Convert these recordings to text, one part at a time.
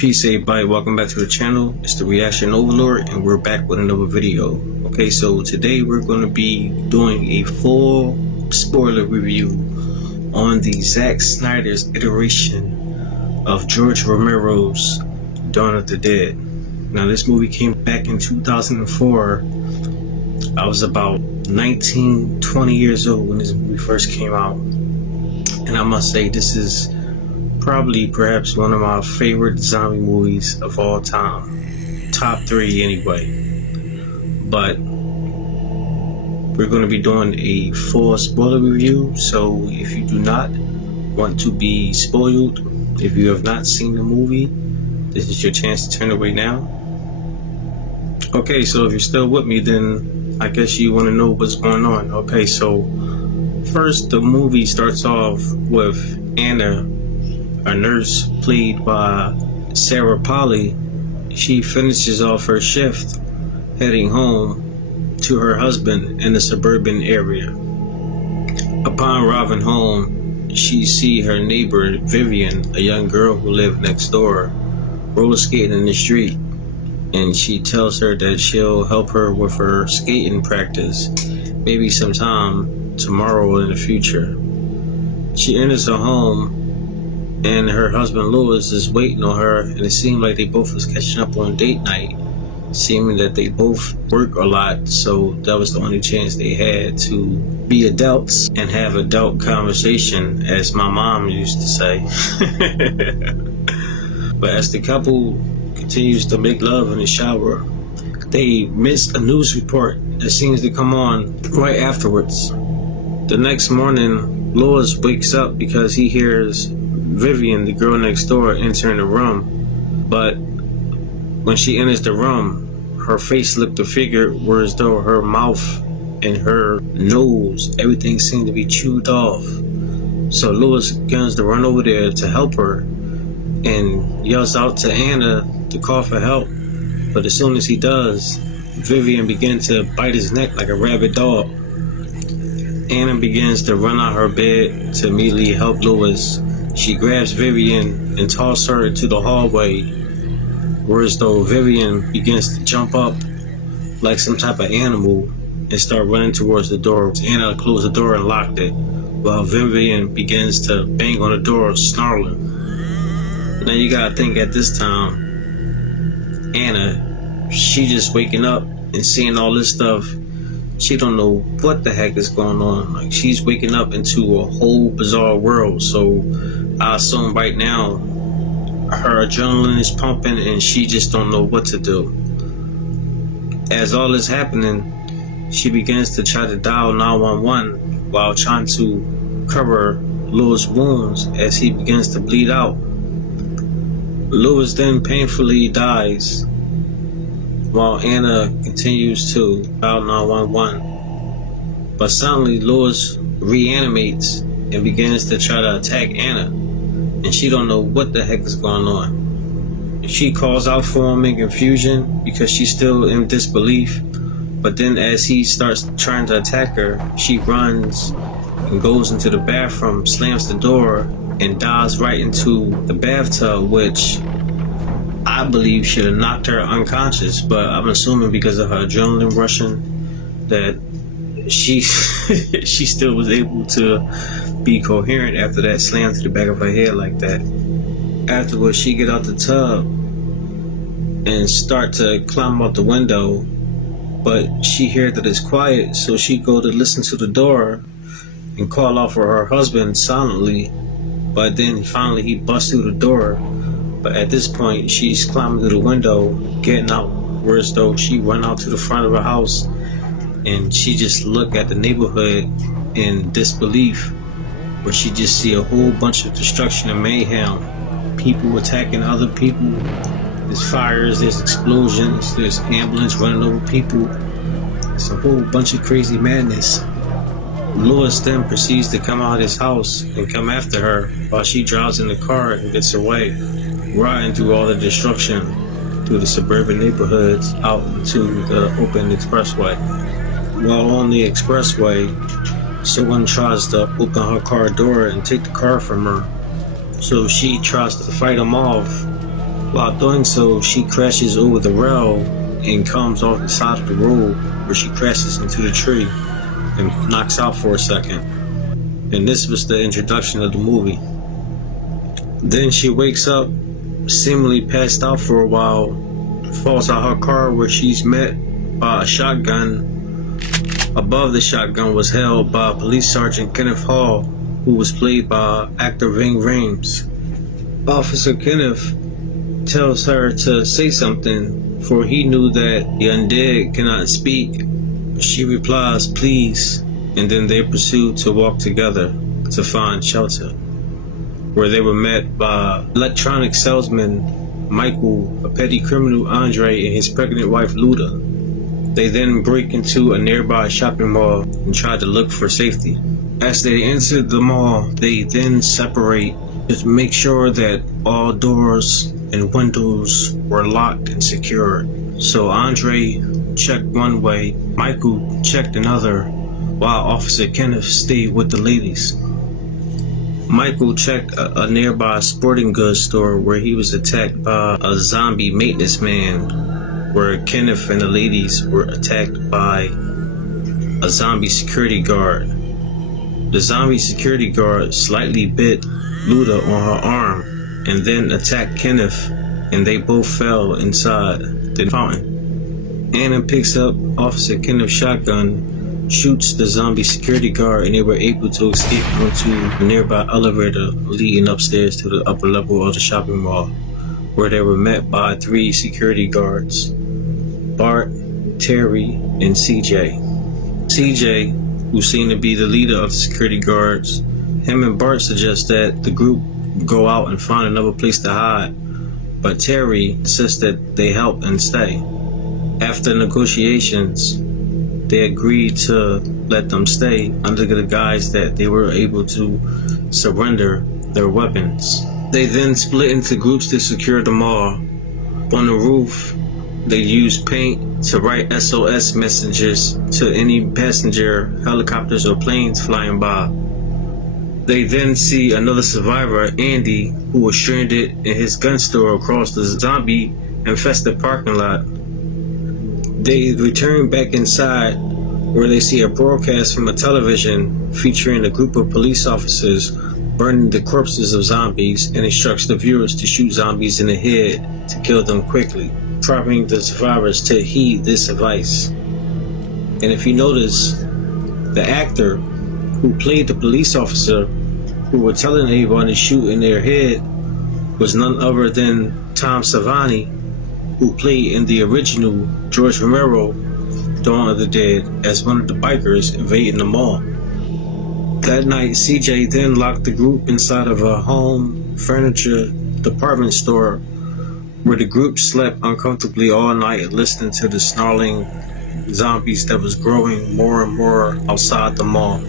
Peace everybody, welcome back to the channel. It's the Reaction Overlord and we're back with another video. Okay, so today we're going to be doing a full spoiler review on the Zack Snyder's iteration of George Romero's Dawn of the Dead. Now this movie came back in 2004. I was about 19, 20 years old when this movie first came out. And I must say this is perhaps one of my favorite zombie movies of all time. Top 3 anyway. But we're going to be doing a full spoiler review, so if you do not want to be spoiled, if you have not seen the movie, this is your chance to turn away now. Okay, so if you're still with me, then I guess you want to know what's going on. Okay, so first the movie starts off with Anna, a nurse played by Sarah Polley. She finishes off her shift heading home to her husband in a suburban area. Upon arriving home, she sees her neighbor Vivian, a young girl who lived next door, roller skating in the street, and she tells her that she'll help her with her skating practice, maybe sometime tomorrow or in the future. She enters her home and her husband Lewis is waiting on her, and it seemed like they both was catching up on date night, seeming that they both work a lot, so that was the only chance they had to be adults and have adult conversation, as my mom used to say. But as the couple continues to make love in the shower, they miss a news report that seems to come on right afterwards. The next morning, Lewis wakes up because he hears Vivian, the girl next door, entering the room. But when she enters the room, her face looked figured, whereas though her mouth and her nose, everything seemed to be chewed off. So Lewis begins to run over there to help her and yells out to Anna to call for help. But as soon as he does, Vivian begins to bite his neck like a rabid dog. Anna begins to run out her bed to immediately help Lewis. She grabs Vivian and tosses her into the hallway, whereas though Vivian begins to jump up like some type of animal and start running towards the door. Anna closed the door and locked it, while Vivian begins to bang on the door, snarling. Now you gotta think, at this time, Anna, she just waking up and seeing all this stuff. She don't know what the heck is going on. Like, she's waking up into a whole bizarre world. So I assume right now her adrenaline is pumping and she just don't know what to do. As all is happening, she begins to try to dial 911 while trying to cover Lewis' wounds as he begins to bleed out. Lewis then painfully dies, while Anna continues to dial 911. But suddenly Lewis reanimates and begins to try to attack Anna, and she don't know what the heck is going on. She calls out for him in confusion because she's still in disbelief, but then as he starts trying to attack her, she runs and goes into the bathroom, slams the door, and dives right into the bathtub, which I believe should have knocked her unconscious, but I'm assuming because of her adrenaline rushing that she she still was able to be coherent after that slam to the back of her head like that. Afterwards, she get out the tub and start to climb out the window, but she hears that it's quiet, so she go to listen to the door and call out for her husband silently. But then finally he busts through the door. But at this point, she's climbing through the window, getting out, whereas though she run out to the front of her house, and she just look at the neighborhood in disbelief, where she just see a whole bunch of destruction and mayhem, people attacking other people, there's fires, there's explosions, there's ambulance running over people, it's a whole bunch of crazy madness. Lewis then proceeds to come out of his house and come after her while she drives in the car and gets away, riding through all the destruction through the suburban neighborhoods out into the open expressway. While on the expressway, someone tries to open her car door and take the car from her, so she tries to fight him off While doing so, she crashes over the rail and comes off the side of the road, where she crashes into the tree and knocks out for a second. And this was the introduction of the movie. Then she wakes up, seemingly passed out for a while, falls out her car, where she's met by a shotgun. Above the shotgun was held by Police Sergeant Kenneth Hall, who was played by actor Ving Rhames. Officer Kenneth tells her to say something, for he knew that the undead cannot speak. She replies, "Please," and then they proceed to walk together to find shelter, where they were met by electronic salesman Michael, a petty criminal Andre, and his pregnant wife Luda. They then break into a nearby shopping mall and try to look for safety. As they enter the mall, they then separate to make sure that all doors and windows were locked and secured. So Andre checked one way, Michael checked another, while Officer Kenneth stayed with the ladies. Michael checked a nearby sporting goods store, where he was attacked by a zombie maintenance man, where Kenneth and the ladies were attacked by a zombie security guard. The zombie security guard slightly bit Luda on her arm and then attacked Kenneth, and they both fell inside the fountain. Anna picks up Officer Kenneth's shotgun, shoots the zombie security guard, and they were able to escape onto a nearby elevator leading upstairs to the upper level of the shopping mall, where they were met by 3 security guards: Bart, Terry, and CJ. CJ, who seemed to be the leader of the security guards, him and Bart suggest that the group go out and find another place to hide, but Terry insists that they help and stay. After negotiations, they agreed to let them stay under the guise that they were able to surrender their weapons. They then split into groups to secure the mall. On the roof, they used paint to write SOS messages to any passenger, helicopters, or planes flying by. They then see another survivor, Andy, who was stranded in his gun store across the zombie-infested parking lot. They return back inside, where they see a broadcast from a television featuring a group of police officers burning the corpses of zombies, and instructs the viewers to shoot zombies in the head to kill them quickly, prompting the survivors to heed this advice. And if you notice, the actor who played the police officer who were telling everyone to shoot in their head was none other than Tom Savini, who played in the original George Romero Dawn of the Dead as one of the bikers invading the mall. That night, CJ then locked the group inside of a home furniture department store, where the group slept uncomfortably all night, listening to the snarling zombies that was growing more and more outside the mall.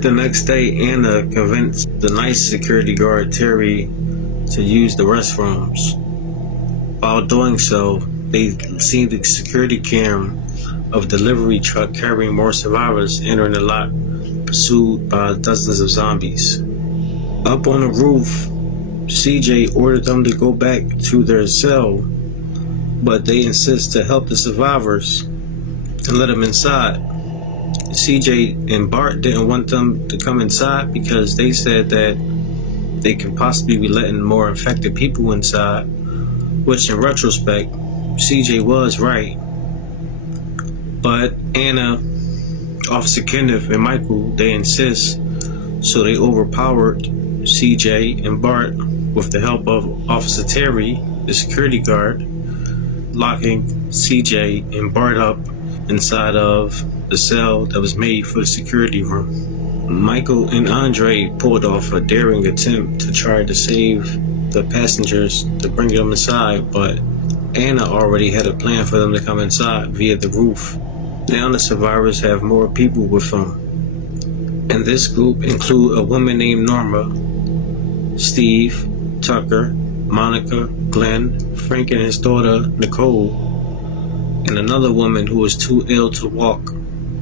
The next day, Anna convinced the nice security guard Terry to use the restrooms. While doing so, they seen the security cam of a delivery truck carrying more survivors entering the lot, pursued by dozens of zombies. Up on the roof, CJ ordered them to go back to their cell, but they insist to help the survivors and let them inside. CJ and Bart didn't want them to come inside because they said that they could possibly be letting more infected people inside, which in retrospect, CJ was right. But Anna, Officer Kenneth, and Michael, they insist, so they overpowered CJ and Bart with the help of Officer Terry, the security guard, locking CJ and Bart up inside of the cell that was made for the security room. Michael and Andre pulled off a daring attempt to try to save the passengers to bring them inside, but Anna already had a plan for them to come inside via the roof. Now the survivors have more people with them, and this group include a woman named Norma, Steve, Tucker, Monica, Glenn, Frank and his daughter Nicole, and another woman who is too ill to walk,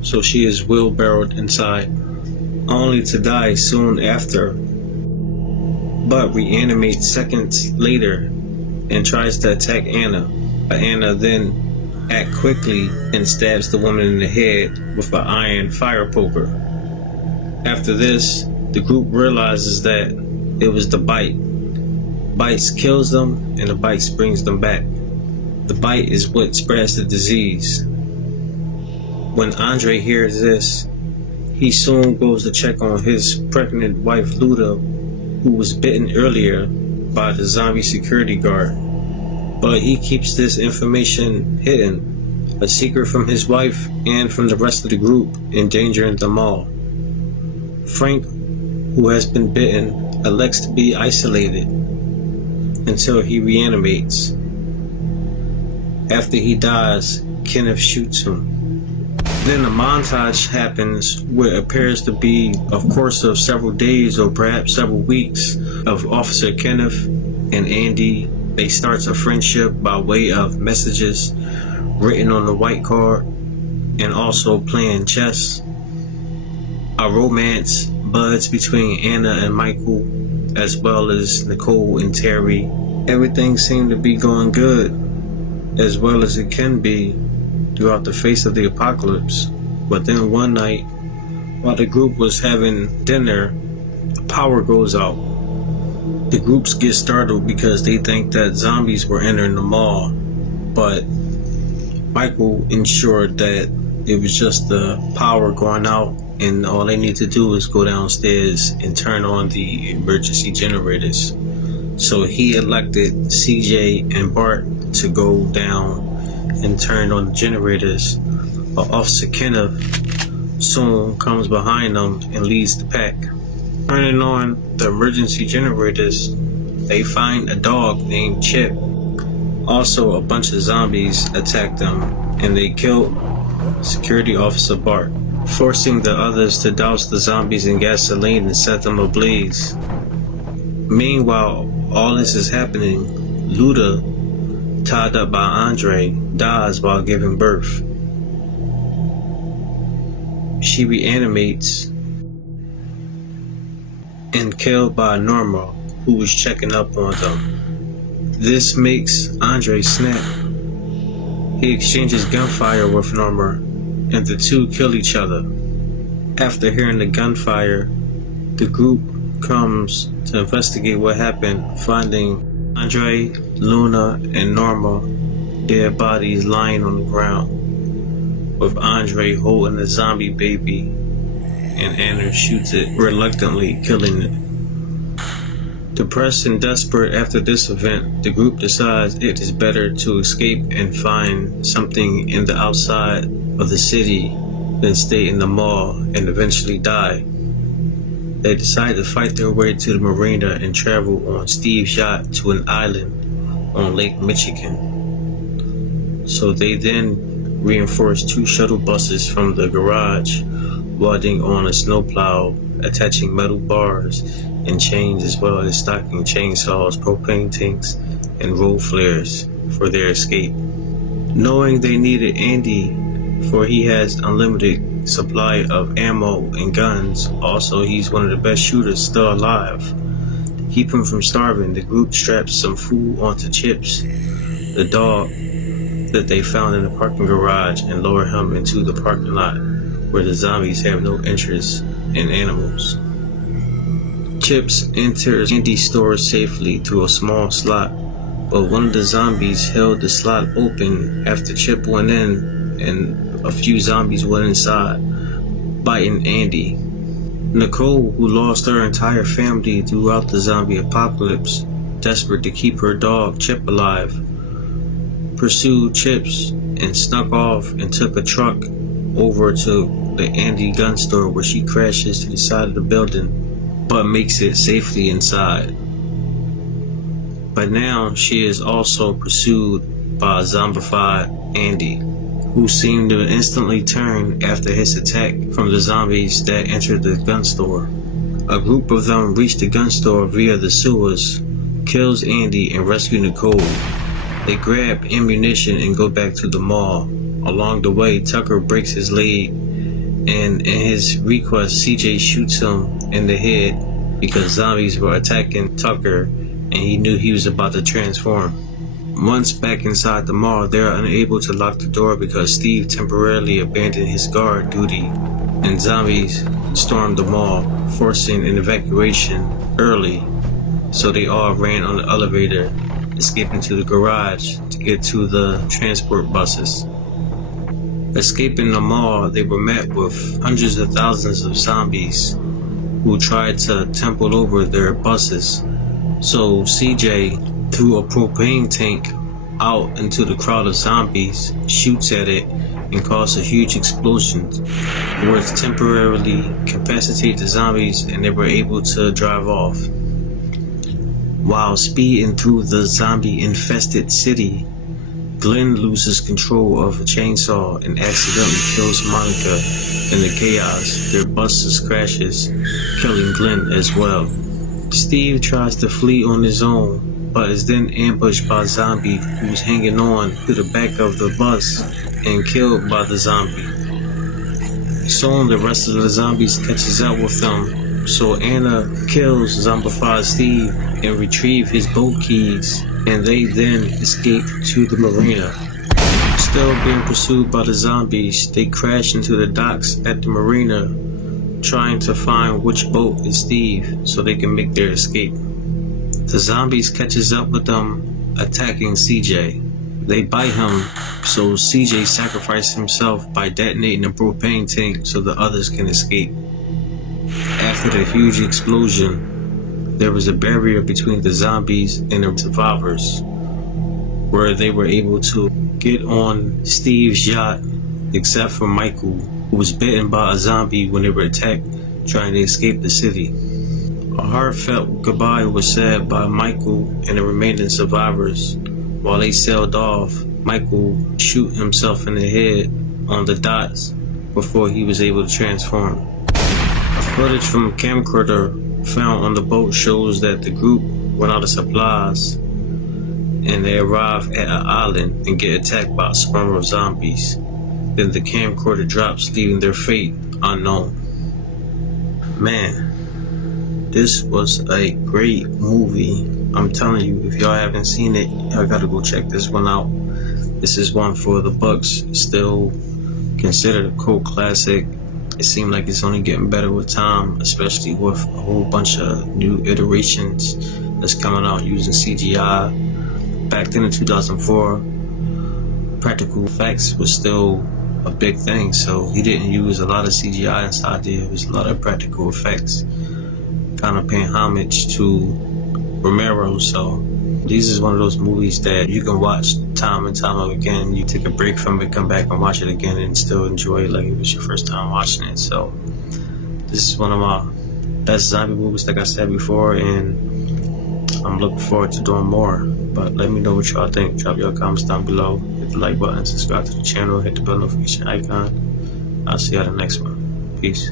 so she is wheelbarrowed inside, only to die soon after, but reanimate seconds later and tries to attack Anna. But Anna then acts quickly and stabs the woman in the head with an iron fire poker. After this, the group realizes that it was the bite. Bites kills them, and the bites brings them back. The bite is what spreads the disease. When Andre hears this, he soon goes to check on his pregnant wife Luda, who was bitten earlier by the zombie security guard. But he keeps this information hidden, a secret from his wife and from the rest of the group, endangering them all. Frank, who has been bitten, elects to be isolated until he reanimates. After he dies, Kenneth shoots him. Then a montage happens where it appears to be a course of several days or perhaps several weeks of Officer Kenneth and Andy. They start a friendship by way of messages written on the white card and also playing chess. A romance buds between Anna and Michael, as well as Nicole and Terry. Everything seemed to be going good, as well as it can be throughout the face of the apocalypse. But then one night, while the group was having dinner, the power goes out. The groups get startled because they think that zombies were entering the mall, but Michael ensured that it was just the power going out, and all they need to do is go downstairs and turn on the emergency generators. So he elected CJ and Bart to go down and turn on the generators, but Officer Kenneth soon comes behind them and leads the pack. Turning on the emergency generators, they find a dog named Chip. Also, a bunch of zombies attack them, and they kill Security Officer Bart, forcing the others to douse the zombies in gasoline and set them ablaze. Meanwhile, all this is happening, Luda, tied up by Andre, dies while giving birth. She reanimates and killed by Norma, who was checking up on them. This makes Andre snap. He exchanges gunfire with Norma, and the two kill each other. After hearing the gunfire, the group comes to investigate what happened, finding Andre, Luna, and Norma dead bodies lying on the ground, with Andre holding a zombie baby, and Anna shoots it, reluctantly killing it. Depressed and desperate after this event, the group decides it is better to escape and find something in the outside of the city than stay in the mall and eventually die. They decide to fight their way to the marina and travel on Steve's yacht to an island on Lake Michigan. So they then reinforce 2 shuttle buses from the garage, welding on a snowplow, attaching metal bars and chains, as well as stocking chainsaws, propane tanks, and road flares for their escape. Knowing they needed Andy, for he has unlimited supply of ammo and guns. Also, he's one of the best shooters still alive. To keep him from starving, the group straps some food onto Chips, the dog that they found in the parking garage, and lower him into the parking lot where the zombies have no interest in animals. Chips enters Andy's store safely through a small slot, but one of the zombies held the slot open after Chip went in, and a few zombies went inside, biting Andy. Nicole, who lost her entire family throughout the zombie apocalypse, desperate to keep her dog Chip alive, pursued Chips and snuck off and took a truck over to the Andy gun store, where she crashes to the side of the building but makes it safely inside. But now she is also pursued by a zombified Andy, who seemed to instantly turn after his attack from the zombies that entered the gun store. A group of them reach the gun store via the sewers, kills Andy, and rescue Nicole. They grab ammunition and go back to the mall. Along the way, Tucker breaks his leg, and in his request, CJ shoots him in the head because zombies were attacking Tucker and he knew he was about to transform. Once back inside the mall, they are unable to lock the door because Steve temporarily abandoned his guard duty, and zombies stormed the mall, forcing an evacuation early. So they all ran on the elevator, escaping to the garage to get to the transport buses. Escaping the mall, they were met with hundreds of thousands of zombies who tried to trample over their buses. So CJ threw a propane tank out into the crowd of zombies, shoots at it, and causes a huge explosion, which temporarily incapacitated the zombies and they were able to drive off. While speeding through the zombie-infested city, Glenn loses control of a chainsaw and accidentally kills Monica in the chaos. Their bus crashes, killing Glenn as well. Steve tries to flee on his own, but is then ambushed by a zombie who's hanging on to the back of the bus and killed by the zombie. Soon the rest of the zombies catches up with them, so Anna kills zombified Steve and retrieve his boat keys, and they then escape to the marina. Still being pursued by the zombies, they crash into the docks at the marina, trying to find which boat is Steve so they can make their escape. The zombies catches up with them, attacking CJ. They bite him, so CJ sacrifices himself by detonating a propane tank so the others can escape. After the huge explosion, there was a barrier between the zombies and the survivors, where they were able to get on Steve's yacht, except for Michael, who was bitten by a zombie when they were attacked trying to escape the city. A heartfelt goodbye was said by Michael and the remaining survivors. While they sailed off, Michael shot himself in the head on the docks before he was able to transform. Footage from a camcorder found on the boat shows that the group went out of supplies and they arrive at an island and get attacked by a swarm of zombies. Then the camcorder drops, leaving their fate unknown. Man, this was a great movie. I'm telling you, if y'all haven't seen it, y'all gotta go check this one out. This is one for the books. Still considered a cult classic. It seemed like it's only getting better with time, especially with a whole bunch of new iterations that's coming out using CGI. Back then in 2004, practical effects was still a big thing, so he didn't use a lot of CGI inside there. It was a lot of practical effects, kind of paying homage to Romero. So this is one of those movies that you can watch time and time again. You take a break from it, come back and watch it again and still enjoy it like it was your first time watching it. So this is one of my best zombie movies, like I said before, and I'm looking forward to doing more. But let me know what y'all think. Drop your comments down below. Hit the like button, subscribe to the channel, hit the bell notification icon. I'll see you at the next one. Peace.